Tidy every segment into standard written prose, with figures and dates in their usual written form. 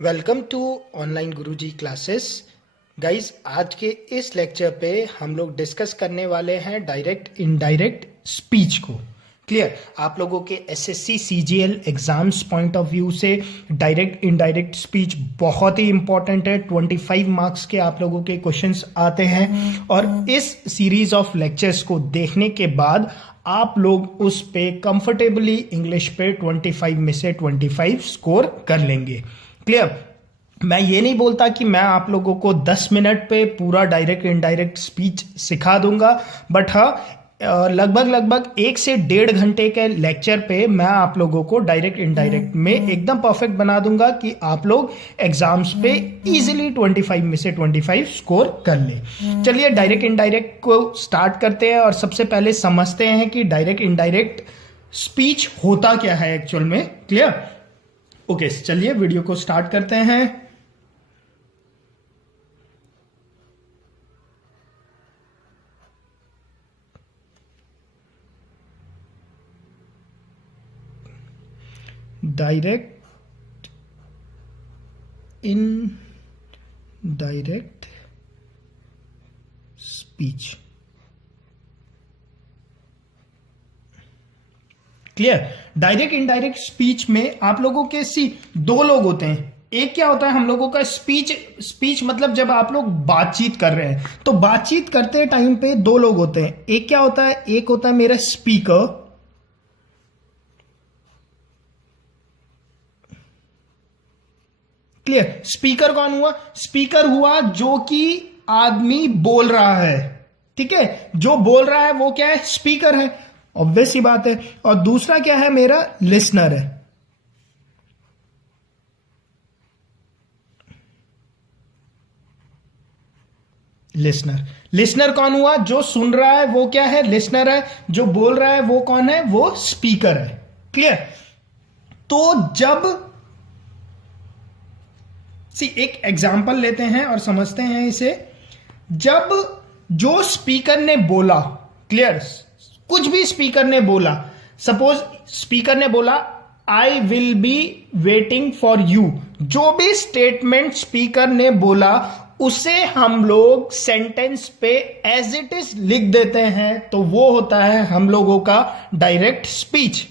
Welcome to online Guruji classes. Guys, आज के इस लेक्चर पे हम लोग डिस्कस करने वाले हैं डायरेक्ट इनडायरेक्ट स्पीच को। क्लियर? आप लोगों के SSC CGL exams point of view से डायरेक्ट इनडायरेक्ट स्पीच बहुत ही इंपॉर्टेंट है। 25 मार्क्स के आप लोगों के क्वेश्चंस आते हैं और इस सीरीज ऑफ लेक्चर्स को देखने के बाद आप लोग उस पे कंफर्टेबली इंग्लिश पे 25 में से 25 स्कोर कर लेंगे। क्लियर? मैं ये नहीं बोलता कि मैं आप लोगों को 10 मिनट पे पूरा डायरेक्ट इनडायरेक्ट स्पीच सिखा दूंगा, बट हाँ, लगभग 1 से 1.5 घंटे के लेक्चर पे मैं आप लोगों को डायरेक्ट इनडायरेक्ट में एकदम परफेक्ट बना दूंगा कि आप लोग एग्जाम्स पे इजीली 25 में से 25 स्कोर कर ले। चलिए डायरेक्ट इनडायरेक्ट को स्टार्ट करते हैं और सबसे पहले समझते हैं कि डायरेक्ट इनडायरेक्ट स्पीच होता क्या है एक्चुअल में। क्लियर? ओके, चलिए वीडियो को स्टार्ट करते हैं। Direct indirect speech. Clear? Direct indirect speech में आप लोगों के दो लोग होते हैं। एक क्या होता है हम लोगों का स्पीच मतलब जब आप लोग बातचीत कर रहे हैं तो बातचीत करते टाइम पे दो लोग होते हैं। एक क्या होता है, एक होता है मेरा स्पीकर। क्लियर? स्पीकर कौन हुआ? स्पीकर हुआ जो कि आदमी बोल रहा है। ठीक है, जो बोल रहा है वो क्या है? स्पीकर है, ऑब्वियस सी बात है। और दूसरा क्या है? मेरा लिसनर है। लिसनर कौन हुआ? जो सुन रहा है वो क्या है? लिसनर है। जो बोल रहा है वो कौन है? वो स्पीकर है। क्लियर? तो जब एक एग्जाम्पल लेते हैं और समझते हैं इसे। जब जो स्पीकर ने बोला, क्लियर, कुछ भी स्पीकर ने बोला, सपोज स्पीकर ने बोला आई will be waiting for you. जो भी स्टेटमेंट स्पीकर ने बोला उसे हम लोग सेंटेंस पे एज इट इज लिख देते हैं, तो वो होता है हम लोगों का direct speech.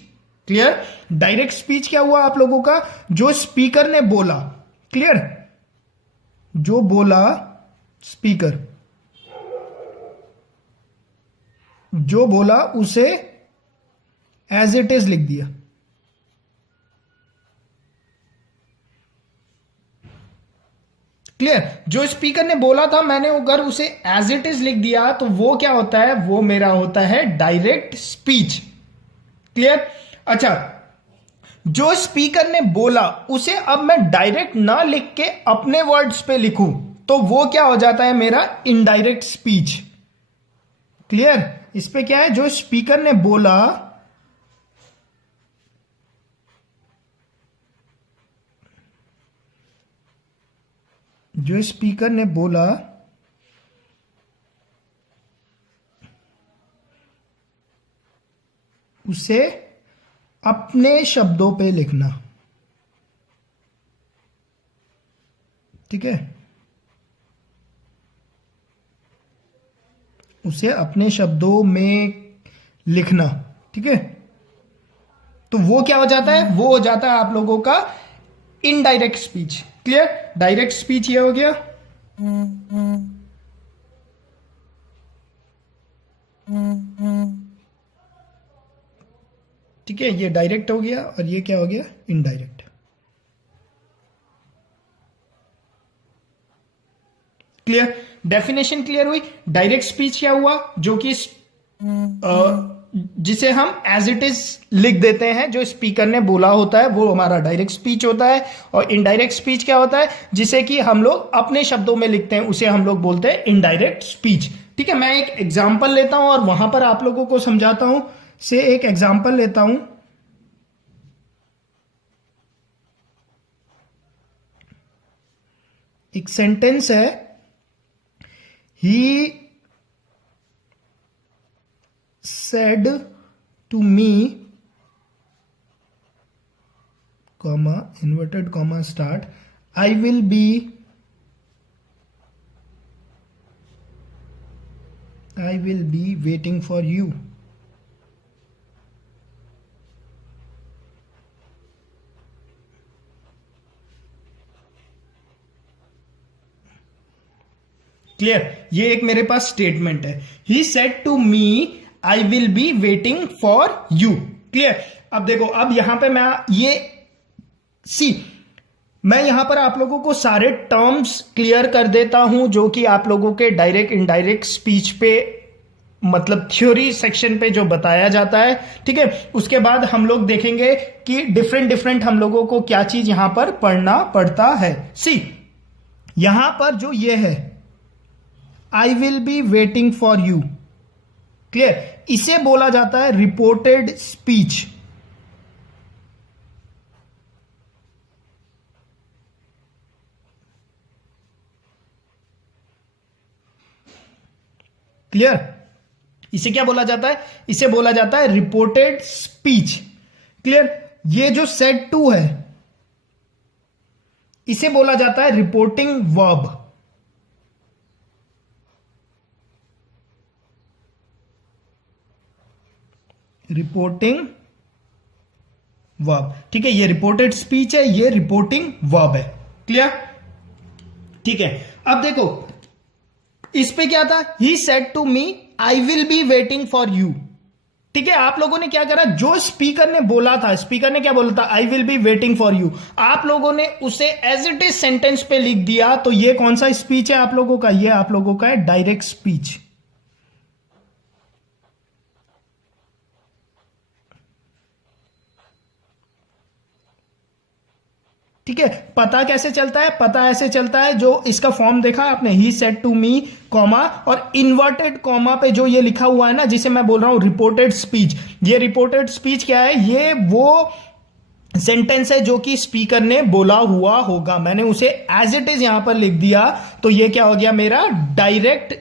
Clear? Direct speech क्या हुआ आप लोगों का? जो स्पीकर ने बोला, क्लियर, जो बोला स्पीकर, जो बोला उसे एज इट इज लिख दिया। क्लियर? जो स्पीकर ने बोला था मैंने अगर उसे एज इट इज लिख दिया तो वो क्या होता है? वो मेरा होता है डायरेक्ट स्पीच। क्लियर? अच्छा, जो स्पीकर ने बोला उसे अब मैं डायरेक्ट ना लिख के अपने वर्ड्स पे लिखूं तो वो क्या हो जाता है? मेरा इनडायरेक्ट स्पीच। क्लियर? इस पे क्या है? जो स्पीकर ने बोला, जो स्पीकर ने बोला उसे अपने शब्दों पे लिखना। ठीक है? उसे अपने शब्दों में लिखना। ठीक है? तो वो क्या हो जाता है? वो हो जाता है आप लोगों का indirect speech. Clear? Direct speech ये हो गया। ठीक है, ये डायरेक्ट हो गया और ये क्या हो गया? इनडायरेक्ट। क्लियर? डेफिनेशन क्लियर हुई? डायरेक्ट स्पीच क्या हुआ? जो कि जिसे हम एज इट इज लिख देते हैं, जो स्पीकर ने बोला होता है वो हमारा डायरेक्ट स्पीच होता है। और इनडायरेक्ट स्पीच क्या होता है? जिसे कि हम लोग अपने शब्दों में लिखते हैं, उसे हम लोग बोलते हैं इनडायरेक्ट स्पीच। ठीक है, मैं एक एग्जाम्पल लेता हूं और वहां पर आप लोगों को समझाता हूं। से एक एग्जाम्पल लेता हूं। एक सेंटेंस है, he said to me, comma, inverted comma start, I will be waiting for you. Clear, ये एक मेरे पास स्टेटमेंट है। He said to me I will be waiting for you. Clear. अब देखो, अब यहां पे मैं मैं यहां पर आप लोगों को सारे टर्म्स क्लियर कर देता हूं जो कि आप लोगों के डायरेक्ट इनडायरेक्ट स्पीच पे, मतलब थ्योरी सेक्शन पे जो बताया जाता है। ठीक है, उसके बाद हम लोग देखेंगे कि डिफरेंट हम लोगों को क्या चीज यहां पर पढ़ना पड़ता है। यहां पर जो ये है, आई will be waiting for you, clear, इसे बोला जाता है रिपोर्टेड स्पीच। क्लियर, इसे क्या बोला जाता है? इसे बोला जाता है रिपोर्टेड स्पीच। क्लियर, ये जो सेड टू है इसे बोला जाता है रिपोर्टिंग वर्ब। रिपोर्टिंग वर्ब, ठीक है, ये रिपोर्टेड स्पीच है, ये रिपोर्टिंग वर्ब है। क्लियर, ठीक है। अब देखो इस पे क्या था, he said to me I will be waiting for you. ठीक है, आप लोगों ने क्या करा, जो स्पीकर ने बोला था, स्पीकर ने क्या बोला था, आई will be waiting for you, आप लोगों ने उसे एज इट इज सेंटेंस पे लिख दिया। तो ये कौन सा स्पीच है आप लोगों का? ये आप लोगों का है डायरेक्ट स्पीच। ठीक है, पता कैसे चलता है? पता ऐसे चलता है, जो इसका फॉर्म देखा आपने, he said to me comma और इन्वर्टेड कॉमा पे जो ये लिखा हुआ है ना, जिसे मैं बोल रहा हूं रिपोर्टेड स्पीच। ये रिपोर्टेड स्पीच क्या है? ये वो सेंटेंस है जो कि स्पीकर ने बोला हुआ होगा, मैंने उसे एज इट इज यहां पर लिख दिया, तो ये क्या हो गया मेरा डायरेक्ट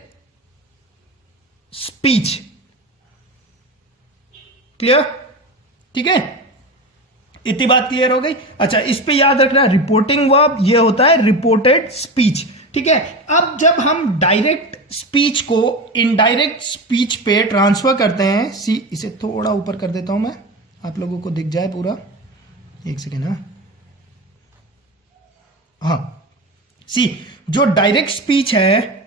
स्पीच। क्लियर, ठीक है, इतनी बात क्लियर हो गई। अच्छा, इस पे याद रखना, रिपोर्टिंग वर्ब ये होता है रिपोर्टेड स्पीच। ठीक है, अब जब हम डायरेक्ट स्पीच को इनडायरेक्ट स्पीच पे ट्रांसफर करते हैं, इसे थोड़ा ऊपर कर देता हूं मैं, आप लोगों को दिख जाए पूरा, एक सेकेंड। हाँ, जो डायरेक्ट स्पीच है,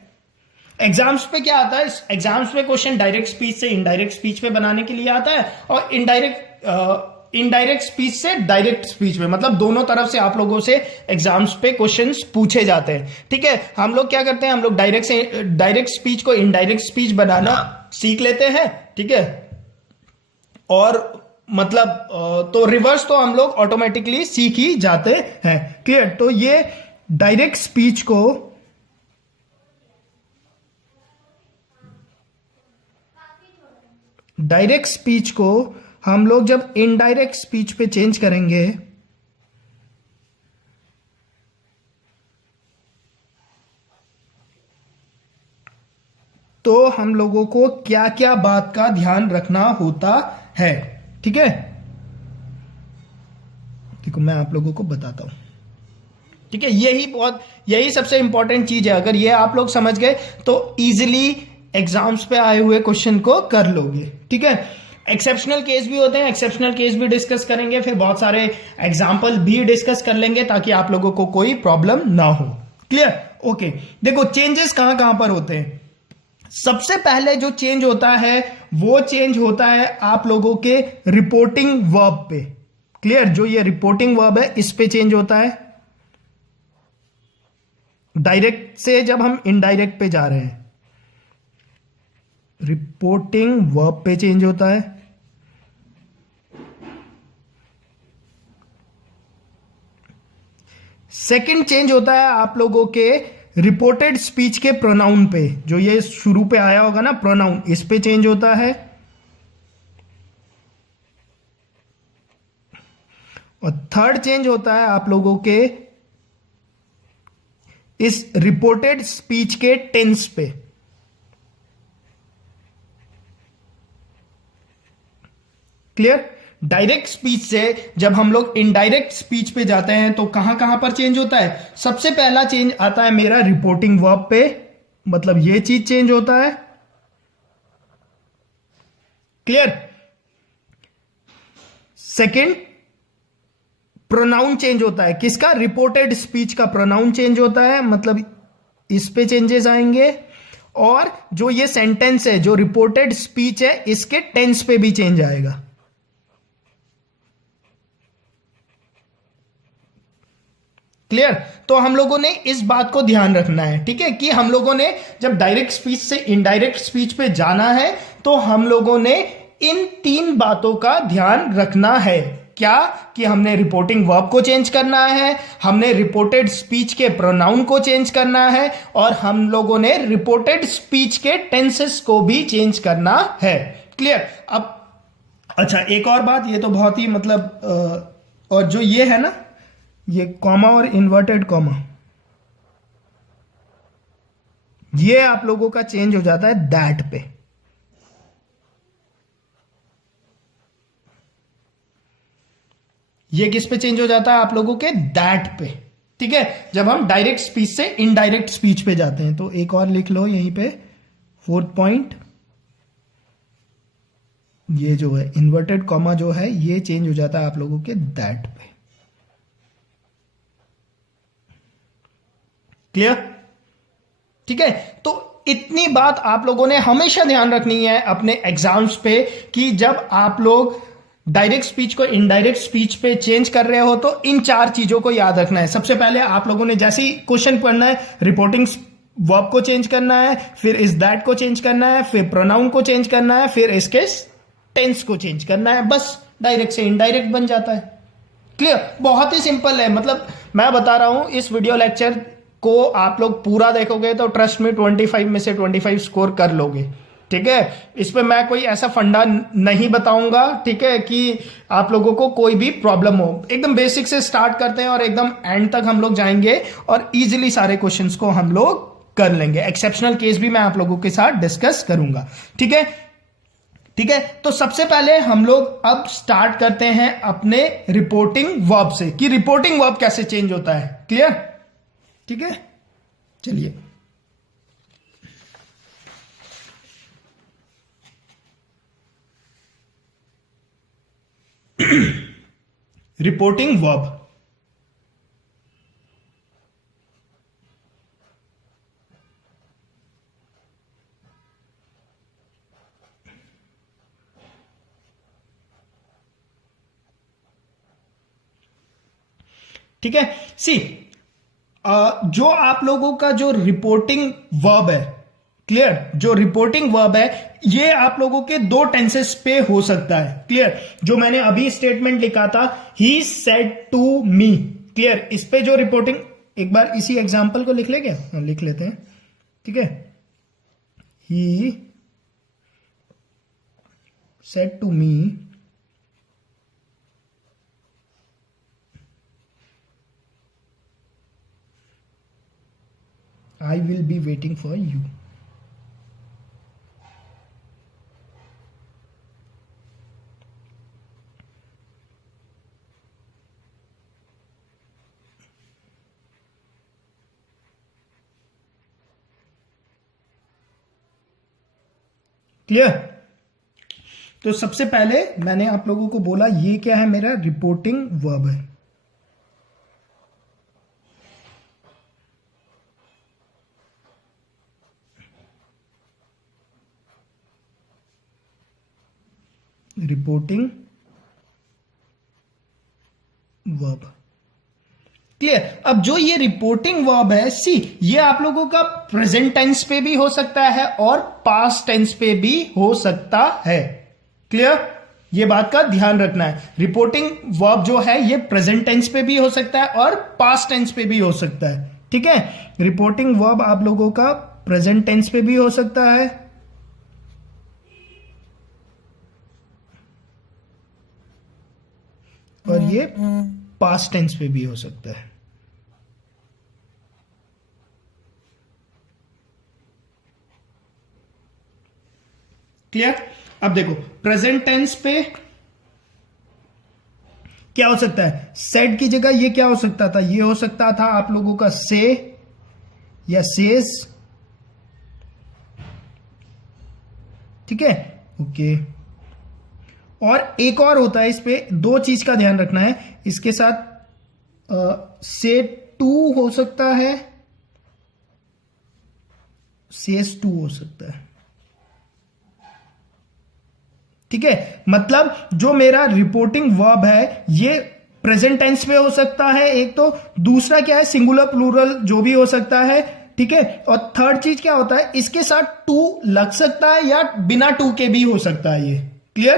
एग्जाम्स पे क्या आता है, एग्जाम्स पे क्वेश्चन डायरेक्ट स्पीच से इनडायरेक्ट स्पीच पे बनाने के लिए आता है, और इनडायरेक्ट स्पीच से डायरेक्ट स्पीच में, मतलब दोनों तरफ से आप लोगों से एग्जाम्स पे क्वेश्चंस पूछे जाते हैं। ठीक है, हम लोग क्या करते हैं, हम लोग डायरेक्ट स्पीच को इनडायरेक्ट स्पीच बनाना सीख लेते हैं। ठीक है, और मतलब तो रिवर्स तो हम लोग ऑटोमेटिकली सीख ही जाते हैं। क्लियर, तो ये डायरेक्ट स्पीच को हम लोग जब इनडायरेक्ट स्पीच पे चेंज करेंगे, तो हम लोगों को क्या क्या बात का ध्यान रखना होता है। ठीक है, देखो मैं आप लोगों को बताता हूं। ठीक है, यही सबसे इंपॉर्टेंट चीज है। अगर ये आप लोग समझ गए तो इजीली एग्जाम्स पे आए हुए क्वेश्चन को कर लोगे। ठीक है, एक्सेप्शनल केस भी होते हैं, एक्सेप्शनल केस भी डिस्कस करेंगे, फिर बहुत सारे एग्जाम्पल भी डिस्कस कर लेंगे ताकि आप लोगों को कोई प्रॉब्लम ना हो। Clear, okay. देखो चेंजेस कहां कहां पर होते हैं। सबसे पहले जो चेंज होता है वो चेंज होता है आप लोगों के रिपोर्टिंग वर्ब पे। क्लियर, जो ये रिपोर्टिंग वर्ब है इस पे चेंज होता है, डायरेक्ट से जब हम इनडायरेक्ट पे जा रहे हैं, रिपोर्टिंग वर्ब पे चेंज होता है। सेकंड चेंज होता है आप लोगों के रिपोर्टेड स्पीच के प्रोनाउन पे, जो ये शुरू पे आया होगा ना प्रोनाउन, इस पे चेंज होता है। और थर्ड चेंज होता है आप लोगों के इस रिपोर्टेड स्पीच के टेंस पे। क्लियर, डायरेक्ट स्पीच से जब हम लोग इनडायरेक्ट स्पीच पे जाते हैं तो कहां कहां पर चेंज होता है? सबसे पहला चेंज आता है मेरा रिपोर्टिंग वर्ब पे, मतलब ये चीज चेंज होता है। क्लियर? सेकंड, प्रोनाउन चेंज होता है। किसका? रिपोर्टेड स्पीच का प्रोनाउन चेंज होता है, मतलब इस पे चेंजेस आएंगे। और जो ये सेंटेंस है, जो रिपोर्टेड स्पीच है, इसके टेंस पे भी चेंज आएगा। क्लियर? तो हम लोगों ने इस बात को ध्यान रखना है, ठीक है, कि हम लोगों ने जब डायरेक्ट स्पीच से इनडायरेक्ट स्पीच पे जाना है तो हम लोगों ने इन तीन बातों का ध्यान रखना है। क्या? कि हमने रिपोर्टिंग वर्ब को चेंज करना है, हमने रिपोर्टेड स्पीच के प्रोनाउन को चेंज करना है, और हम लोगों ने रिपोर्टेड स्पीच के टेंसेस को भी चेंज करना है। क्लियर? अब अच्छा, एक और बात, ये तो बहुत ही मतलब और जो ये है ना, ये कॉमा और इन्वर्टेड कॉमा, ये आप लोगों का चेंज हो जाता है दैट पे। ये किस पे चेंज हो जाता है? आप लोगों के दैट पे। ठीक है, जब हम डायरेक्ट स्पीच से इनडायरेक्ट स्पीच पे जाते हैं। तो एक और लिख लो यहीं पे, फोर्थ पॉइंट, ये जो है इन्वर्टेड कॉमा जो है, ये चेंज हो जाता है आप लोगों के दैट पे। क्लियर? ठीक है, तो इतनी बात आप लोगों ने हमेशा ध्यान रखनी है अपने एग्जाम्स पे, कि जब आप लोग डायरेक्ट स्पीच को इनडायरेक्ट स्पीच पे चेंज कर रहे हो तो इन चार चीजों को याद रखना है। सबसे पहले आप लोगों ने जैसे ही क्वेश्चन पढ़ना है, रिपोर्टिंग वर्ब को चेंज करना है, फिर इस दैट को चेंज करना है, फिर प्रोनाउन को चेंज करना है, फिर इसके टेंस को चेंज करना है। बस डायरेक्ट से इनडायरेक्ट बन जाता है। क्लियर? बहुत ही सिंपल है। मतलब मैं बता रहा हूं, इस वीडियो लेक्चर को आप लोग पूरा देखोगे तो ट्रस्ट में 25 में से 25 स्कोर कर लोगे। ठीक है, इस पे मैं कोई ऐसा फंडा नहीं बताऊंगा, ठीक है, कि आप लोगों को कोई भी प्रॉब्लम हो। एकदम बेसिक से स्टार्ट करते हैं और एकदम एंड तक हम लोग जाएंगे और इजीली सारे क्वेश्चंस को हम लोग कर लेंगे। एक्सेप्शनल केस भी मैं आप लोगों के साथ डिस्कस करूंगा। ठीक है, ठीक है, तो सबसे पहले हम लोग अब स्टार्ट करते हैं अपने रिपोर्टिंग वर्ब से, कि रिपोर्टिंग वर्ब कैसे चेंज होता है। क्लियर? ठीक है, चलिए। रिपोर्टिंग वर्ब, ठीक है। सी, जो आप लोगों का जो रिपोर्टिंग वर्ब है, क्लियर, जो रिपोर्टिंग वर्ब है, ये आप लोगों के दो टेंसेस पे हो सकता है। क्लियर? जो मैंने अभी स्टेटमेंट लिखा था, he said to me, clear, इस पे जो रिपोर्टिंग, एक बार इसी एग्जांपल को लिख ले क्या? लिख लेते हैं, ठीक है। He said to me, I will be waiting for you. क्लियर? तो सबसे पहले मैंने आप लोगों को बोला, ये क्या है? मेरा रिपोर्टिंग वर्ब है। Reporting verb, clear? अब जो ये रिपोर्टिंग वर्ब है, सी, ये आप लोगों का प्रेजेंट टेंस पे भी हो सकता है और पास्ट टेंस पे भी हो सकता है। क्लियर? ये बात का ध्यान रखना है। रिपोर्टिंग वर्ब जो है ये प्रेजेंट टेंस पे भी हो सकता है और पास्ट टेंस पे भी हो सकता है। ठीक है, रिपोर्टिंग वर्ब आप लोगों का प्रेजेंट टेंस पे भी हो सकता है और ये पास्ट टेंस पे भी हो सकता है। क्लियर? अब देखो, प्रेजेंट टेंस पे क्या हो सकता है, सेड की जगह ये क्या हो सकता था, ये हो सकता था आप लोगों का से या सेज, ठीक है, ओके। और एक और होता है, इस पे दो चीज का ध्यान रखना है, इसके साथ से टू हो सकता है, सेज टू हो सकता है, ठीक है। मतलब जो मेरा रिपोर्टिंग वर्ब है ये प्रेजेंट टेंस पे हो सकता है एक, तो दूसरा क्या है, सिंगुलर प्लूरल जो भी हो सकता है, ठीक है। और थर्ड चीज क्या होता है, इसके साथ टू लग सकता है या बिना टू के भी हो सकता है, ये क्लियर,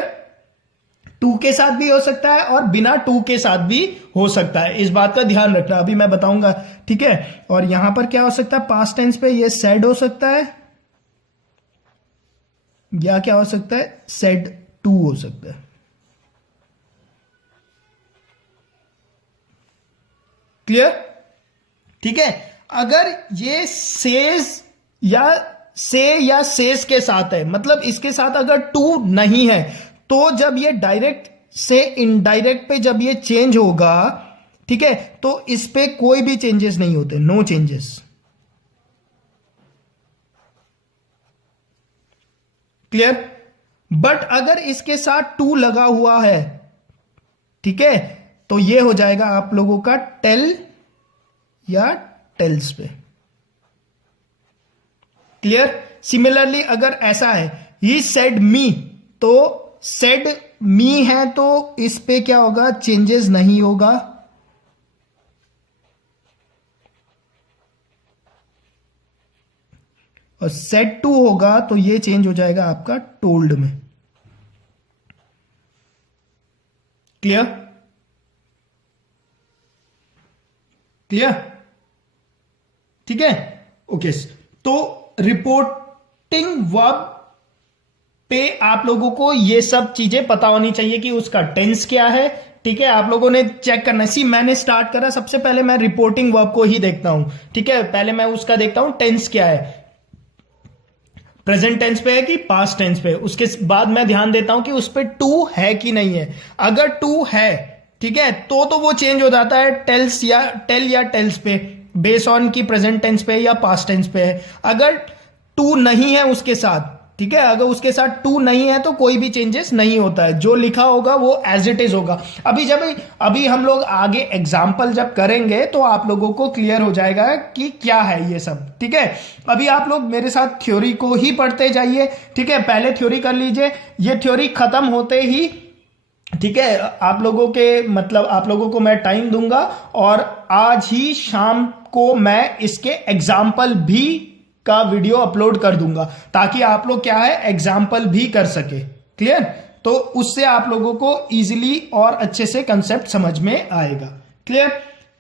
टू के साथ भी हो सकता है और बिना टू के साथ भी हो सकता है, इस बात का ध्यान रखना, अभी मैं बताऊंगा, ठीक है। और यहां पर क्या हो सकता है, पास्ट टेंस पे ये सेड हो सकता है या क्या हो सकता है, सेड टू हो सकता है, क्लियर, ठीक है। अगर ये सेज या से या सेज के साथ है, मतलब इसके साथ अगर टू नहीं है, तो जब ये डायरेक्ट से इनडायरेक्ट पे जब ये चेंज होगा, ठीक है, तो इस पे कोई भी चेंजेस नहीं होते, नो चेंजेस, क्लियर। बट अगर इसके साथ टू लगा हुआ है, ठीक है, तो ये हो जाएगा आप लोगों का टेल या टेल्स पे, क्लियर। सिमिलरली अगर ऐसा है, ही सेड मी, तो सेड मी है तो इस पे क्या होगा, चेंजेस नहीं होगा, और सेड टू होगा तो ये चेंज हो जाएगा आपका टोल्ड में, क्लियर, क्लियर, ठीक है, ओके। तो रिपोर्टिंग वर्ब पे आप लोगों को ये सब चीजें पता होनी चाहिए कि उसका टेंस क्या है, ठीक है, आप लोगों ने चेक करना है। मैंने स्टार्ट करा, सबसे पहले मैं रिपोर्टिंग वर्ब को ही देखता हूं, ठीक है, पहले मैं उसका देखता हूं टेंस क्या है, प्रेजेंट टेंस पे है कि पास्ट टेंस पे, उसके बाद मैं ध्यान देता हूं कि उस पे टू है कि नहीं है। अगर टू है, ठीक है, तो वो चेंज हो जाता है टेल्स या टेल या टेल्स पे, बेस ऑन की प्रेजेंट टेंस पे या पास्ट टेंस पे है। अगर टू नहीं है उसके साथ, ठीक है, अगर उसके साथ टू नहीं है तो कोई भी चेंजेस नहीं होता है, जो लिखा होगा वो एज इट इज होगा। अभी हम लोग आगे एग्जाम्पल जब करेंगे तो आप लोगों को क्लियर हो जाएगा कि क्या है ये सब, ठीक है। अभी आप लोग मेरे साथ थ्योरी को ही पढ़ते जाइए, ठीक है, पहले थ्योरी कर लीजिए, ये थ्योरी खत्म होते ही, ठीक है, आप लोगों को मैं टाइम दूंगा और आज ही शाम को मैं इसके एग्जाम्पल भी का वीडियो अपलोड कर दूंगा, ताकि आप लोग क्या है एग्जाम्पल भी कर सके, क्लियर। तो उससे आप लोगों को इजीली और अच्छे से कंसेप्ट समझ में आएगा, clear.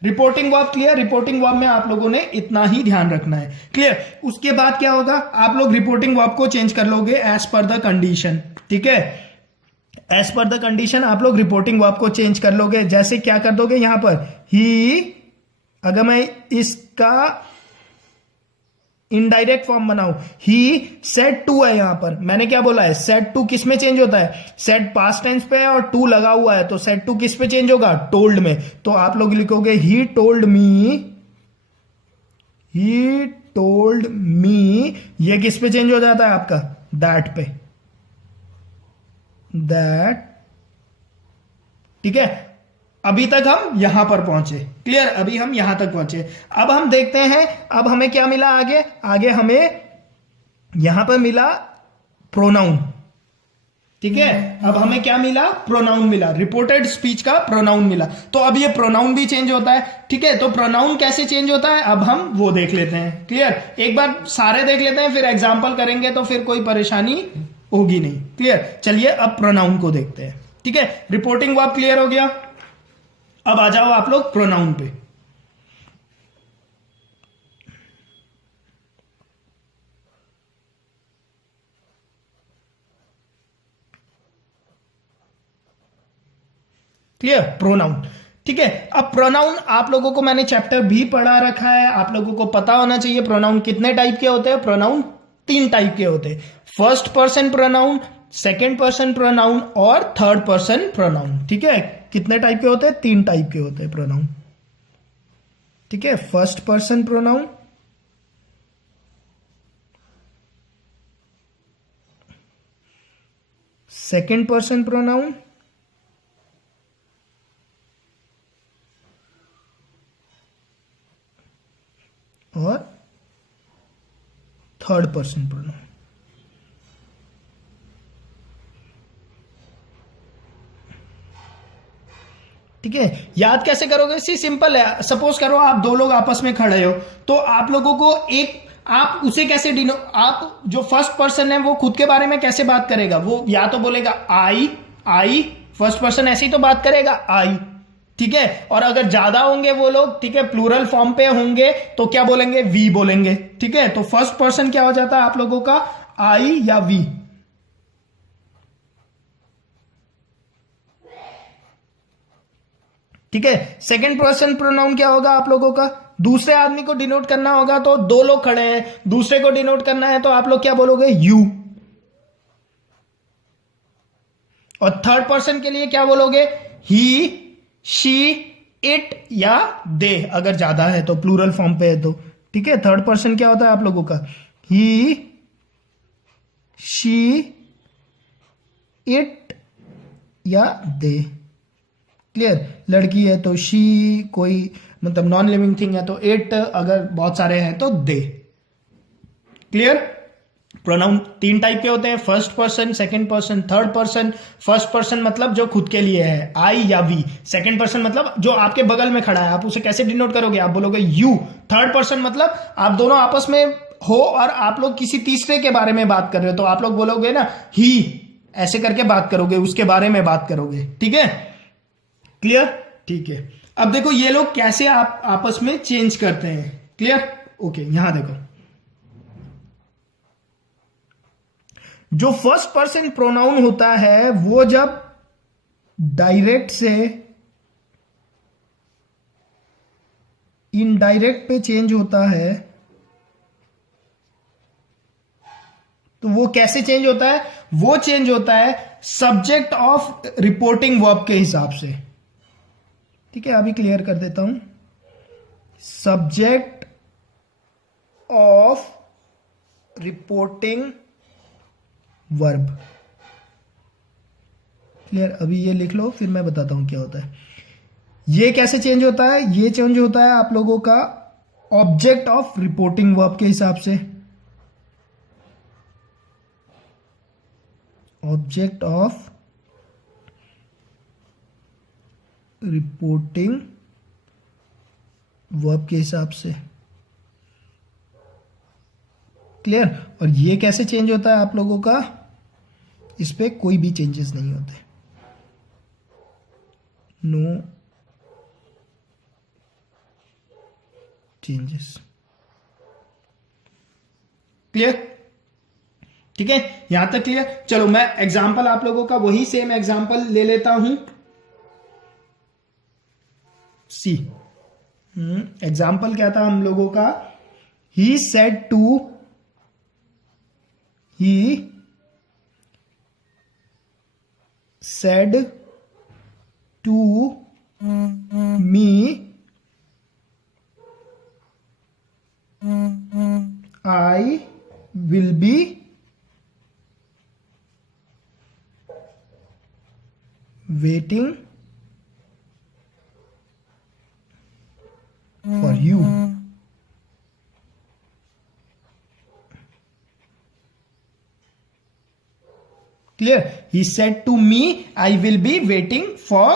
Reporting verb clear, reporting verb में आप लोगों ने इतना ही ध्यान रखना है, क्लियर। उसके बाद क्या होगा, आप लोग रिपोर्टिंग वर्ब को चेंज कर लोगे एज पर द कंडीशन, ठीक है, एज पर द कंडीशन आप लोग रिपोर्टिंग वर्ब को चेंज कर लोगे। जैसे क्या कर दोगे, यहां पर ही, अगर मैं इसका इनडायरेक्ट फॉर्म बनाऊं, ही सेड टू है, यहां पर मैंने क्या बोला है, सेड टू किस में चेंज होता है, सेड पास्ट टेंस पे है और टू लगा हुआ है, तो सेड टू किस पे चेंज होगा, टोल्ड में। तो आप लोग लिखोगे ही टोल्ड मी, ये किस पे चेंज हो जाता है आपका, दैट पे, दैट, ठीक है। अभी तक हम यहां पर पहुंचे, क्लियर, अभी हम यहां तक पहुंचे। अब हम देखते हैं, अब हमें क्या मिला आगे हमें यहां पर मिला प्रोनाउन, ठीक है। अब हमें क्या मिला, प्रोनाउन मिला, रिपोर्टेड स्पीच का प्रोनाउन मिला। तो अब ये प्रोनाउन भी चेंज होता है, ठीक है। तो प्रोनाउन कैसे चेंज होता है अब हम वो देख लेते हैं, क्लियर। एक बार सारे देख लेते हैं, फिर एग्जाम्पल करेंगे तो फिर कोई परेशानी होगी नहीं, क्लियर। चलिए अब प्रोनाउन को देखते हैं, ठीक है। रिपोर्टिंग वर्ब क्लियर हो गया, अब आ जाओ आप लोग प्रोनाउन पे। क्लियर, प्रोनाउन, ठीक है। अब प्रोनाउन आप लोगों को मैंने चैप्टर भी पढ़ा रखा है, आप लोगों को पता होना चाहिए प्रोनाउन कितने टाइप के होते हैं। प्रोनाउन 3 टाइप के होते हैं, first person pronoun, second person pronoun और थर्ड पर्सन प्रोनाउन, ठीक है। कितने टाइप के होते हैं? 3 टाइप के होते हैं प्रोनाउन। ठीक है, first person pronoun, second person pronoun, और थर्ड पर्सन प्रोनाउन। ठीक है, याद कैसे करोगे? सी सिंपल है। सपोज करो आप 2 लोग आपस में खड़े हो, तो आप लोगों को आप उसे कैसे आप जो फर्स्ट पर्सन है वो खुद के बारे में कैसे बात करेगा? वो या तो बोलेगा आई, फर्स्ट पर्सन ऐसे ही तो बात करेगा, आई। ठीक है, और अगर ज्यादा होंगे वो लोग, ठीक है, प्लूरल फॉर्म पे होंगे तो क्या बोलेंगे? वी बोलेंगे। ठीक है, तो फर्स्ट पर्सन क्या हो जाता है आप लोगों का? आई या वी। ठीक है, सेकंड पर्सन प्रोनाउन क्या होगा आप लोगों का? दूसरे आदमी को डिनोट करना होगा, तो 2 लोग खड़े हैं, दूसरे को डिनोट करना है तो आप लोग क्या बोलोगे? यू। और थर्ड पर्सन के लिए क्या बोलोगे? ही, शी, इट या दे, अगर ज्यादा है तो, प्लूरल फॉर्म पे है तो। ठीक है, थर्ड पर्सन क्या होता है आप लोगों का? ही, शी, इट या दे। क्लियर? लड़की है तो शी, कोई मतलब नॉन लिविंग थिंग है तो इट, अगर बहुत सारे हैं तो दे। क्लियर? प्रोनाउन 3 टाइप के होते हैं, first person, second person, third person. First person मतलब जो खुद के लिए है, आई या वी। सेकंड पर्सन मतलब जो आपके बगल में खड़ा है, आप उसे कैसे डिनोट करोगे? आप बोलोगे यू। थर्ड पर्सन मतलब आप दोनों आपस में हो और आप लोग किसी तीसरे के बारे में बात कर रहे हो, तो आप लोग बोलोगे ना ही, ऐसे करके बात करोगे, उसके बारे में बात करोगे। ठीक है, क्लियर? ठीक है, अब देखो ये लोग कैसे आप आपस में चेंज करते हैं। क्लियर? ओके, यहां देखो, जो फर्स्ट पर्सन प्रोनाउन होता है वो जब डायरेक्ट से इनडायरेक्ट पे चेंज होता है तो वो कैसे चेंज होता है? वो चेंज होता है सब्जेक्ट ऑफ रिपोर्टिंग वर्ब के हिसाब से। ठीक है, अभी क्लियर कर देता हूं। Subject of reporting verb. Clear? अभी ये लिख लो, फिर मैं बताता हूं क्या होता है। ये कैसे चेंज होता है? ये चेंज होता है आप लोगों का ऑब्जेक्ट ऑफ रिपोर्टिंग वर्ब के हिसाब से। ऑब्जेक्ट ऑफ रिपोर्टिंग वर्ब के हिसाब से। क्लियर? और ये कैसे चेंज होता है आप लोगों का? इस पे कोई भी चेंजेस नहीं होते, नो चेंजेस। क्लियर? ठीक है, यहां तक क्लियर? चलो मैं एग्जांपल आप लोगों का वही सेम एग्जांपल ले लेता हूं। सी एग्जाम्पल क्या था हम लोगों का? He said to me I will be waiting for you. Clear? He said to me, I will be waiting for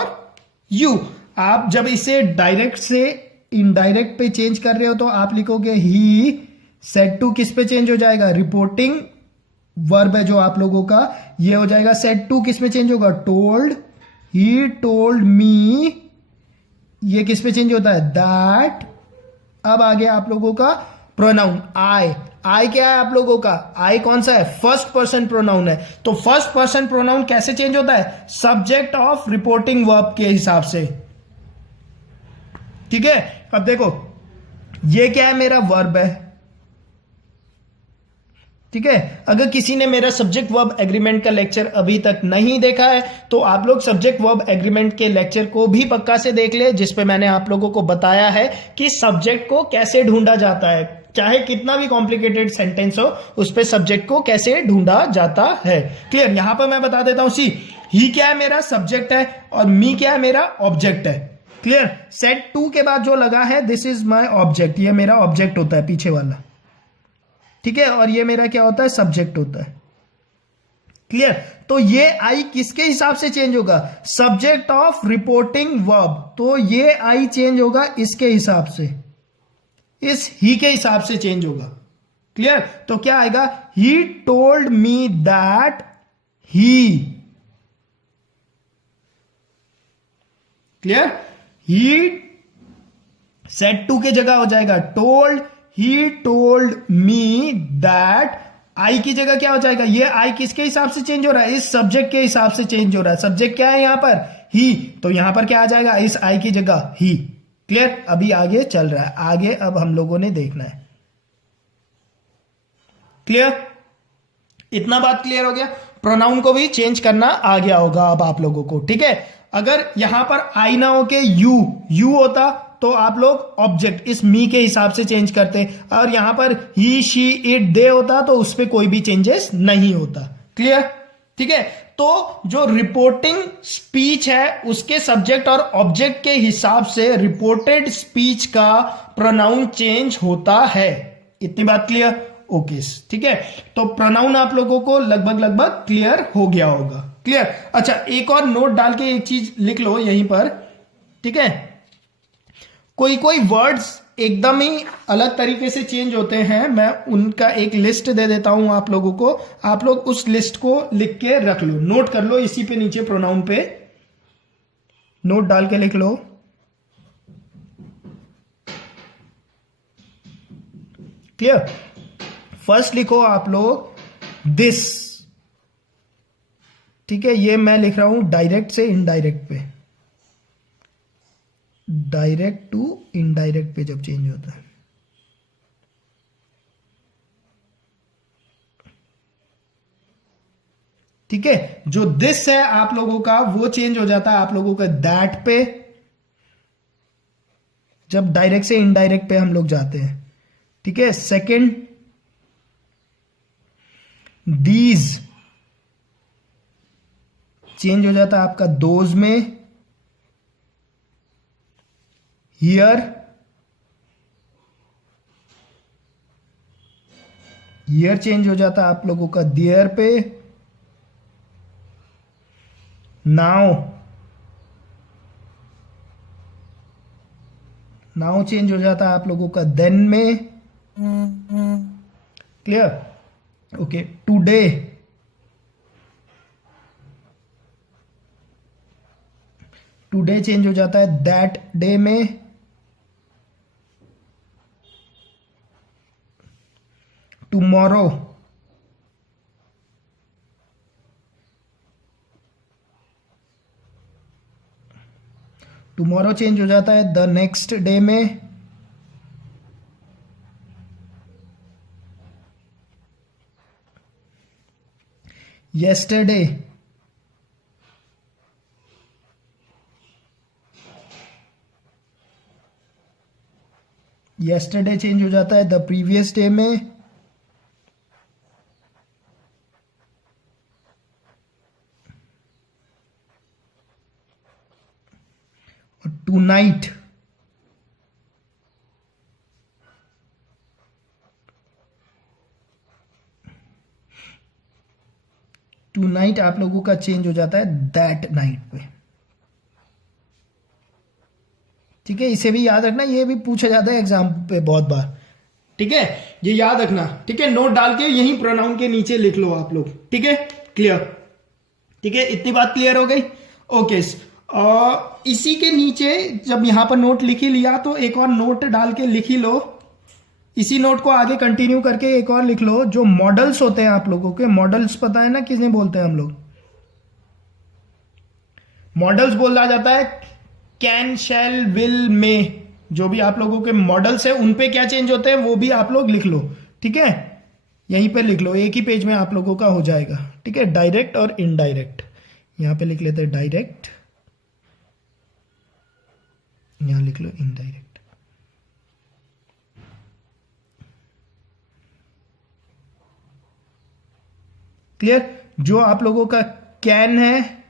you. आप जब इसे डायरेक्ट से इनडायरेक्ट पे चेंज कर रहे हो तो आप लिखोगे he said to, किस पे चेंज हो जाएगा? रिपोर्टिंग वर्ब है जो आप लोगों का, ये हो जाएगा said to, किस में चेंज होगा? told. He told me, ये किस पे चेंज होता है? दैट। अब आगे आप लोगों का प्रोनाउन आई। आई क्या है आप लोगों का? आई कौन सा है? फर्स्ट पर्सन प्रोनाउन है। तो फर्स्ट पर्सन प्रोनाउन कैसे चेंज होता है? सब्जेक्ट ऑफ रिपोर्टिंग वर्ब के हिसाब से। ठीक है, अब देखो ये क्या है? मेरा वर्ब है। ठीक है। अगर किसी ने मेरा सब्जेक्ट वर्ब एग्रीमेंट का लेक्चर अभी तक नहीं देखा है तो आप लोग सब्जेक्ट वर्ब एग्रीमेंट के लेक्चर को भी पक्का से देख ले, जिसपे मैंने आप लोगों को बताया है कि सब्जेक्ट को कैसे ढूंढा जाता है, चाहे कितना भी कॉम्प्लिकेटेड सेंटेंस हो उस पे सब्जेक्ट को कैसे ढूंढा जाता है। क्लियर। यहां पर मैं बता देता हूं, सी ही क्या है, मेरा सब्जेक्ट है, और मी क्या है, मेरा ऑब्जेक्ट है। क्लियर। सेट टू के बाद जो लगा है दिस इज माई ऑब्जेक्ट, ये मेरा ऑब्जेक्ट होता है पीछे वाला, ठीक है, और ये मेरा क्या होता है, सब्जेक्ट होता है। क्लियर। तो ये आई किसके हिसाब से चेंज होगा, सब्जेक्ट ऑफ रिपोर्टिंग वर्ब, तो ये आई चेंज होगा इसके हिसाब से, इस ही के हिसाब से चेंज होगा। क्लियर। तो क्या आएगा, he told me that he. Clear. He set to के जगह हो जाएगा told, he told me that, I की जगह क्या हो जाएगा, ये आई किसके हिसाब से चेंज हो रहा है, इस सब्जेक्ट के हिसाब से चेंज हो रहा है। सब्जेक्ट क्या है यहां पर, ही, तो यहां पर क्या आ जाएगा, इस आई की जगह ही। क्लियर। अभी आगे चल रहा है, आगे अब हम लोगों ने देखना है। क्लियर। इतना बात क्लियर हो गया। प्रोनाउन को भी चेंज करना आ गया होगा अब आप लोगों को, ठीक है। अगर यहां पर आई ना हो के यू होता तो आप लोग ऑब्जेक्ट इस मी के हिसाब से चेंज करते, और यहां पर ही शी इट दे होता तो उस पर कोई भी चेंजेस नहीं होता। क्लियर। ठीक है। तो जो रिपोर्टिंग स्पीच है उसके सब्जेक्ट और ऑब्जेक्ट के हिसाब से रिपोर्टेड स्पीच का प्रोनाउन चेंज होता है। इतनी बात क्लियर। ओके। ठीक है। तो प्रोनाउन आप लोगों को लगभग क्लियर हो गया होगा। क्लियर। अच्छा, एक और नोट डाल के एक चीज लिख लो यहीं पर, ठीक है। कोई वर्ड्स एकदम ही अलग तरीके से चेंज होते हैं, मैं उनका एक लिस्ट दे देता हूं आप लोगों को, आप लोग उस लिस्ट को लिख के रख लो, नोट कर लो, इसी पे नीचे प्रोनाउन पे नोट डाल के लिख लो। क्लियर। फर्स्ट लिखो आप लोग दिस, ठीक है, ये मैं लिख रहा हूं डायरेक्ट से इनडायरेक्ट पे, डायरेक्ट टू इनडायरेक्ट पे जब चेंज होता है। ठीक है। जो दिस है आप लोगों का वो चेंज हो जाता है आप लोगों का दैट पे, जब डायरेक्ट से इनडायरेक्ट पे हम लोग जाते हैं। ठीक है। सेकंड दीज चेंज हो जाता है आपका दोज में। हियर चेंज हो जाता है आप लोगों का देयर पे। नाउ चेंज हो जाता है आप लोगों का देन में। क्लियर। ओके। टुडे चेंज हो जाता है दैट डे में। टुमारो चेंज हो जाता है द नेक्स्ट डे में। yesterday चेंज हो जाता है द प्रीवियस डे में। और टुनाइट आप लोगों का चेंज हो जाता है दैट नाइट पे। ठीक है। इसे भी याद रखना, ये भी पूछा जाता है एग्जाम पे बहुत बार। ठीक है, ये याद रखना। ठीक है। नोट डाल के यही प्रोनाउन के नीचे लिख लो आप लोग। ठीक है। क्लियर। ठीक है। इतनी बात क्लियर हो गई। ओके। इसी के नीचे जब यहां पर नोट लिख ही लिया तो एक और नोट डाल के लिख ही लो। इसी नोट को आगे कंटिन्यू करके एक और लिख लो। जो मॉडल्स होते हैं आप लोगों के, मॉडल्स पता है ना किसने बोलते हैं हम लोग, मॉडल्स बोला जाता है कैन, शैल, विल, मे, जो भी आप लोगों के मॉडल्स है उन पे क्या चेंज होते हैं वो भी आप लोग लिख लो। ठीक है। यहीं पे लिख लो, एक ही पेज में आप लोगों का हो जाएगा। ठीक है, डायरेक्ट और इनडायरेक्ट, यहां पे लिख लेते हैं डायरेक्ट, यहां लिख लो इनडायरेक्ट। क्लियर? जो आप लोगों का कैन है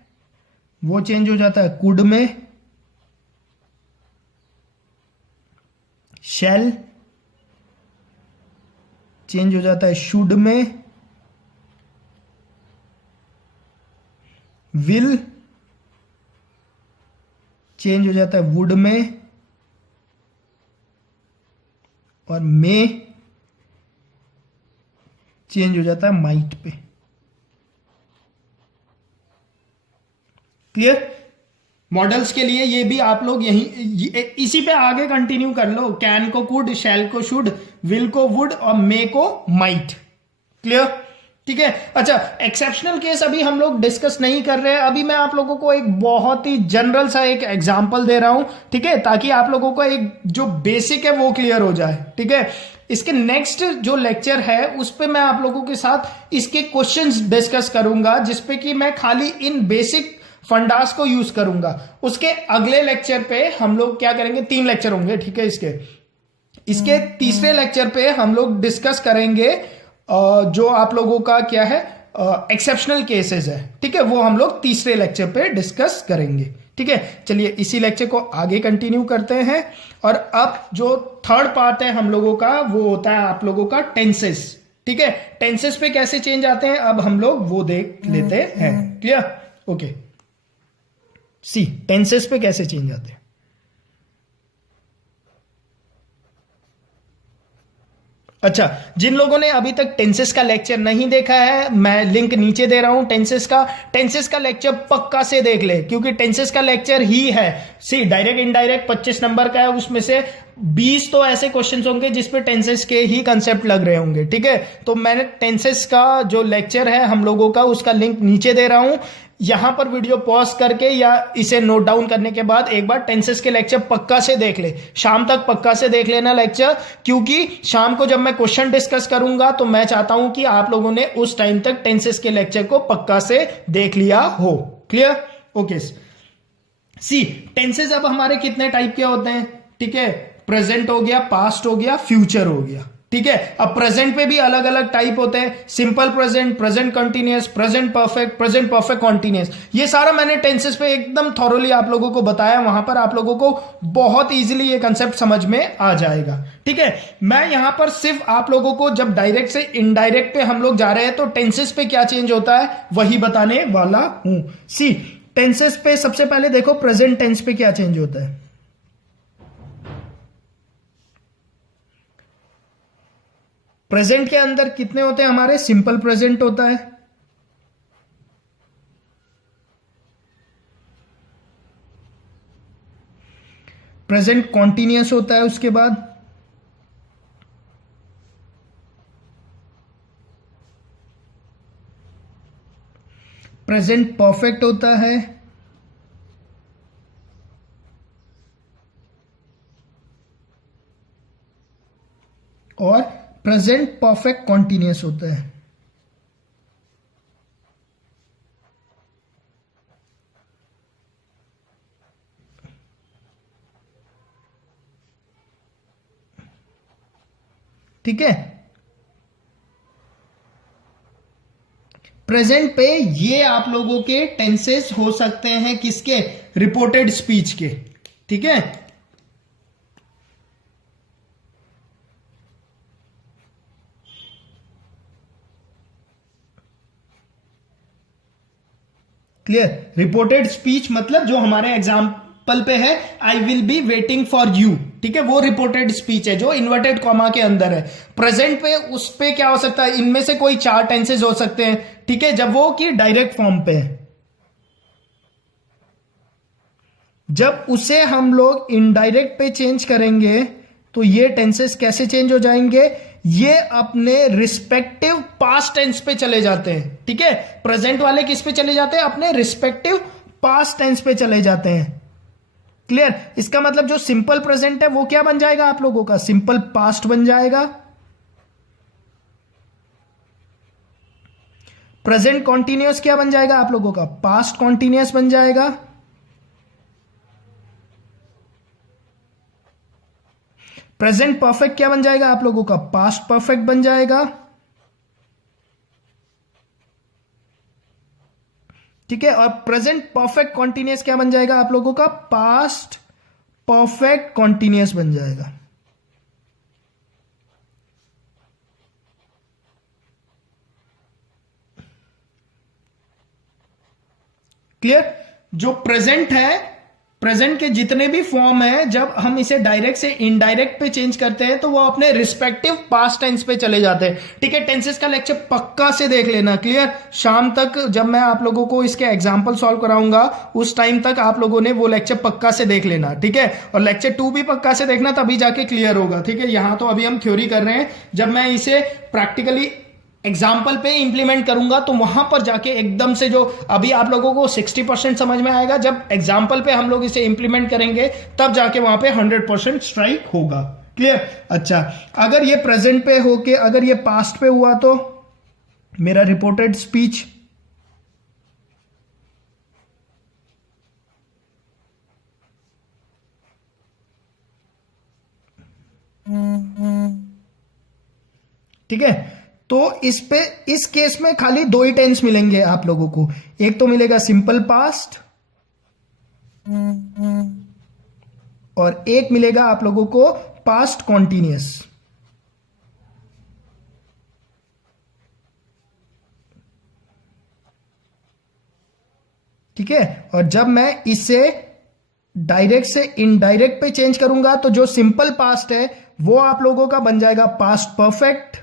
वो चेंज हो जाता है कुड में, शैल चेंज हो जाता है शुड में, विल चेंज हो जाता है वुड में, और मे चेंज हो जाता है माइट पे। क्लियर? मॉडल्स के लिए ये भी आप लोग इसी पे आगे कंटिन्यू कर लो। कैन को कुड, शैल को शुड, विल को वुड और मे को माइट। क्लियर? ठीक है। अच्छा, एक्सेप्शनल केस अभी हम लोग डिस्कस नहीं कर रहे हैं। अभी मैं आप लोगों को एक बहुत ही जनरल सा एक एग्जांपल दे रहा हूं, ठीक है, ताकि आप लोगों को एक जो बेसिक है वो क्लियर हो जाए। ठीक है, इसके नेक्स्ट जो लेक्चर है उस पे मैं आप लोगों के साथ इसके क्वेश्चंस डिस्कस करूंगा, जिसपे कि मैं खाली इन बेसिक फंडास को यूज करूंगा। उसके अगले लेक्चर पे हम लोग क्या करेंगे, 3 लेक्चर होंगे। ठीक है, इसके तीसरे लेक्चर पे हम लोग डिस्कस करेंगे जो आप लोगों का क्या है एक्सेप्शनल केसेस है। ठीक है, वो हम लोग तीसरे लेक्चर पे डिस्कस करेंगे। ठीक है, चलिए इसी लेक्चर को आगे कंटिन्यू करते हैं। और अब जो थर्ड पार्ट है हम लोगों का वो होता है आप लोगों का टेंसेस। ठीक है, टेंसेस पे कैसे चेंज आते हैं अब हम लोग वो देख लेते हैं। क्लियर? ओके, सी टेंसेस पे कैसे चेंज आते हैं। अच्छा, जिन लोगों ने अभी तक टेंसेस का लेक्चर नहीं देखा है, मैं लिंक नीचे दे रहा हूं टेंसेस का लेक्चर पक्का से देख ले, क्योंकि टेंसेस का लेक्चर ही है। सी डायरेक्ट इनडायरेक्ट 25 नंबर का है, उसमें से 20 तो ऐसे क्वेश्चंस होंगे जिसपे टेंसेस के ही कंसेप्ट लग रहे होंगे। ठीक है, तो मैंने टेंसेस का जो लेक्चर है हम लोगों का उसका लिंक नीचे दे रहा हूं। यहां पर वीडियो पॉज करके या इसे नोट डाउन करने के बाद एक बार टेंसेस के लेक्चर पक्का से देख ले, शाम तक पक्का से देख लेना लेक्चर, क्योंकि शाम को जब मैं क्वेश्चन डिस्कस करूंगा तो मैं चाहता हूं कि आप लोगों ने उस टाइम तक टेंसेस के लेक्चर को पक्का से देख लिया हो। क्लियर? ओके, सी टेंसेस अब हमारे कितने टाइप के होते हैं। ठीक है, प्रेजेंट हो गया, पास्ट हो गया, फ्यूचर हो गया। ठीक है, अब प्रेजेंट पे भी अलग अलग टाइप होते हैं, simple present, present continuous, present perfect continuous. ये सारा मैंने टेंसेस पे एकदम थॉरोली आप लोगों को बताया, वहां पर आप लोगों को बहुत इजीली ये कंसेप्ट समझ में आ जाएगा। ठीक है, मैं यहां पर सिर्फ आप लोगों को जब डायरेक्ट से इनडायरेक्ट पे हम लोग जा रहे हैं तो टेंसेस पे क्या चेंज होता है वही बताने वाला हूं। सी टेंसेस पे सबसे पहले देखो प्रेजेंट टेंस पे क्या चेंज होता है। प्रेजेंट के अंदर कितने होते हैं हमारे, सिंपल प्रेजेंट होता है, प्रेजेंट कॉन्टिन्यूअस होता है, उसके बाद प्रेजेंट परफेक्ट होता है, और प्रेजेंट परफेक्ट कॉन्टिन्यूअस होता है। ठीक है, प्रेजेंट पे ये आप लोगों के टेंसेस हो सकते हैं किसके, रिपोर्टेड स्पीच के। ठीक है, क्लियर? रिपोर्टेड स्पीच मतलब जो हमारे एग्जाम्पल पे है, आई will be waiting for you. ठीक है, वो रिपोर्टेड स्पीच है जो इन्वर्टेड कॉमा के अंदर है। प्रेजेंट पे उस पे क्या हो सकता है, इनमें से कोई 4 टेंसेस हो सकते हैं। ठीक है, जब वो कि डायरेक्ट फॉर्म पे है, जब उसे हम लोग इनडायरेक्ट पे चेंज करेंगे तो ये टेंसेस कैसे चेंज हो जाएंगे, ये अपने रिस्पेक्टिव पास्ट टेंस पे चले जाते हैं। ठीक है, प्रेजेंट वाले किस पे चले जाते हैं, अपने रिस्पेक्टिव पास्ट टेंस पे चले जाते हैं। क्लियर? इसका मतलब जो सिंपल प्रेजेंट है वो क्या बन जाएगा आप लोगों का, सिंपल पास्ट बन जाएगा। प्रेजेंट कॉन्टिन्यूअस क्या बन जाएगा आप लोगों का? पास्ट कॉन्टिन्यूअस बन जाएगा। प्रेजेंट परफेक्ट क्या बन जाएगा आप लोगों का? पास्ट परफेक्ट बन जाएगा। ठीक है, और प्रेजेंट परफेक्ट कॉन्टिन्यूअस क्या बन जाएगा आप लोगों का? पास्ट परफेक्ट कॉन्टिन्यूअस बन जाएगा। क्लियर? जो प्रेजेंट है, प्रेजेंट के जितने भी फॉर्म है, जब हम इसे डायरेक्ट से इनडायरेक्ट पे चेंज करते हैं तो वो अपने रिस्पेक्टिव पास्ट टेंस पे चले जाते हैं। ठीक है, टेंसेस का लेक्चर पक्का से देख लेना। क्लियर? शाम तक जब मैं आप लोगों को इसके एग्जांपल सॉल्व कराऊंगा उस टाइम तक आप लोगों ने वो लेक्चर पक्का से देख लेना। ठीक है, और लेक्चर 2 भी पक्का से देखना, तभी जाके क्लियर होगा। ठीक है, यहां तो अभी हम थ्योरी कर रहे हैं, जब मैं इसे प्रैक्टिकली एग्जाम्पल पे इंप्लीमेंट करूंगा तो वहां पर जाके एकदम से जो अभी आप लोगों को 60% समझ में आएगा, जब एग्जाम्पल पे हम लोग इसे इंप्लीमेंट करेंगे तब जाके वहां पे 100% स्ट्राइक होगा। क्लियर? अच्छा, अगर ये प्रेजेंट पे हो के अगर ये पास्ट पे हुआ तो मेरा रिपोर्टेड स्पीच ठीक है, तो इस केस में खाली 2 ही टेंस मिलेंगे आप लोगों को। एक तो मिलेगा सिंपल पास्ट और एक मिलेगा आप लोगों को पास्ट कॉन्टिन्यूअस। ठीक है, और जब मैं इसे डायरेक्ट से इनडायरेक्ट पे चेंज करूंगा तो जो सिंपल पास्ट है वो आप लोगों का बन जाएगा पास्ट परफेक्ट,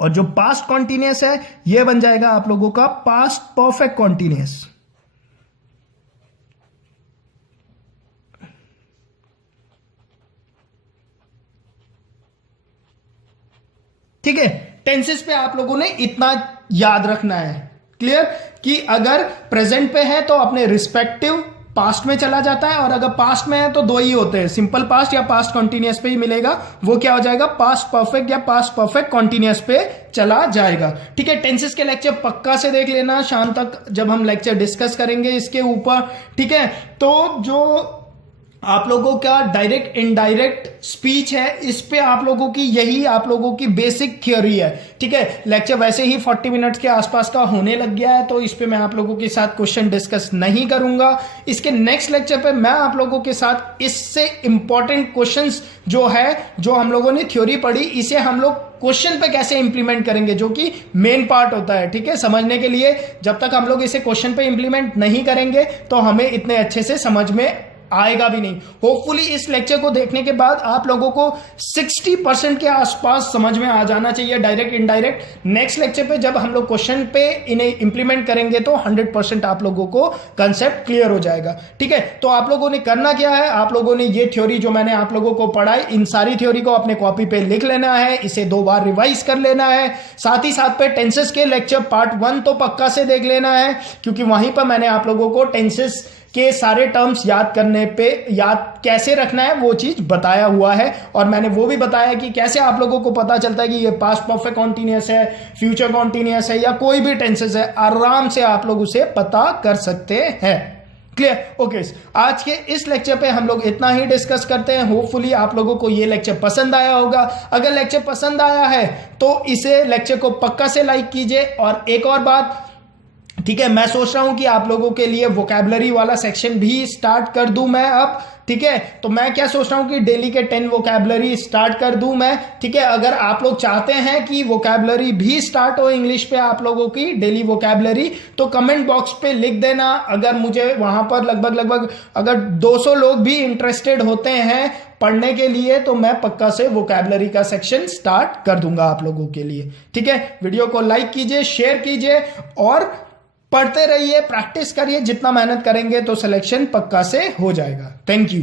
और जो पास्ट कॉन्टिन्यूअस है यह बन जाएगा आप लोगों का पास्ट परफेक्ट कॉन्टिन्यूअस। ठीक है, टेंसेस पे आप लोगों ने इतना याद रखना है। क्लियर? कि अगर प्रेजेंट पे है तो अपने रिस्पेक्टिव पास्ट में चला जाता है, और अगर पास्ट में है तो 2 ही होते हैं, सिंपल पास्ट या पास्ट कॉन्टिन्यूअस पे ही मिलेगा। वो क्या हो जाएगा? पास्ट परफेक्ट या पास्ट परफेक्ट कॉन्टिन्यूअस पे चला जाएगा। ठीक है, टेंसेस के लेक्चर पक्का से देख लेना शाम तक जब हम लेक्चर डिस्कस करेंगे इसके ऊपर। ठीक है, तो जो आप लोगों का डायरेक्ट इनडायरेक्ट स्पीच है, इस पे आप लोगों की यही आप लोगों की बेसिक थ्योरी है। ठीक है, लेक्चर वैसे ही 40 मिनट के आसपास का होने लग गया है, तो इस पे मैं आप लोगों के साथ क्वेश्चन डिस्कस नहीं करूंगा। इसके नेक्स्ट लेक्चर पे मैं आप लोगों के साथ इससे इंपॉर्टेंट क्वेश्चंस जो है, जो हम लोगों ने थ्योरी पढ़ी, इसे हम लोग क्वेश्चन पे कैसे इंप्लीमेंट करेंगे, जो कि मेन पार्ट होता है। ठीक है, समझने के लिए जब तक हम लोग इसे क्वेश्चन पे इंप्लीमेंट नहीं करेंगे तो हमें इतने अच्छे से समझ में आएगा भी नहीं। होपफुली इस लेक्चर को देखने के बाद आप लोगों को 60% के आसपास समझ में आ जाना चाहिए, डायरेक्ट इनडायरेक्ट। नेक्स्ट लेक्चर पे जब हम लोग क्वेश्चन पे इन्हें इंप्लीमेंट करेंगे तो 100% आप लोगों को कंसेप्ट क्लियर हो जाएगा। ठीक है, तो आप लोगों ने करना क्या है, आप लोगों ने ये थ्योरी जो मैंने आप लोगों को पढ़ाई, इन सारी थ्योरी को अपने कॉपी पे लिख लेना है, इसे 2 बार रिवाइज कर लेना है। साथ ही साथ पे टेंसेस के लेक्चर पार्ट 1 तो पक्का से देख लेना है, क्योंकि वहीं पर मैंने आप लोगों को टेंसेस के सारे टर्म्स याद करने पे, याद कैसे रखना है वो चीज बताया हुआ है। और मैंने वो भी बताया कि कैसे आप लोगों को पता चलता है कि ये पास्ट परफेक्ट कॉन्टिन्यूअस है, फ्यूचर कॉन्टिन्यूअस है, या कोई भी टेंसेस है, आराम से आप लोग उसे पता कर सकते हैं। क्लियर? ओके, आज के इस लेक्चर पे हम लोग इतना ही डिस्कस करते हैं। होपफुली आप लोगों को ये लेक्चर पसंद आया होगा। अगर लेक्चर पसंद आया है तो इसे लेक्चर को पक्का से लाइक कीजिए। और एक और बात, ठीक है, मैं सोच रहा हूं कि आप लोगों के लिए वोकैबुलरी वाला सेक्शन भी स्टार्ट कर दूं मैं अब। ठीक है, तो मैं क्या सोच रहा हूं कि डेली के 10 वोकैबुलरी स्टार्ट कर दूं मैं। ठीक है, अगर आप लोग चाहते हैं कि वोकैबुलरी भी स्टार्ट हो इंग्लिश पे आप लोगों की डेली वोकैबुलरी, तो कमेंट बॉक्स पे लिख देना। अगर मुझे वहां पर लगभग अगर 200 लोग भी इंटरेस्टेड होते हैं पढ़ने के लिए, तो मैं पक्का से वोकैबुलरी का सेक्शन स्टार्ट कर दूंगा आप लोगों के लिए। ठीक है, वीडियो को लाइक कीजिए, शेयर कीजिए और पढ़ते रहिए, प्रैक्टिस करिए। जितना मेहनत करेंगे तो सिलेक्शन पक्का से हो जाएगा। Thank you.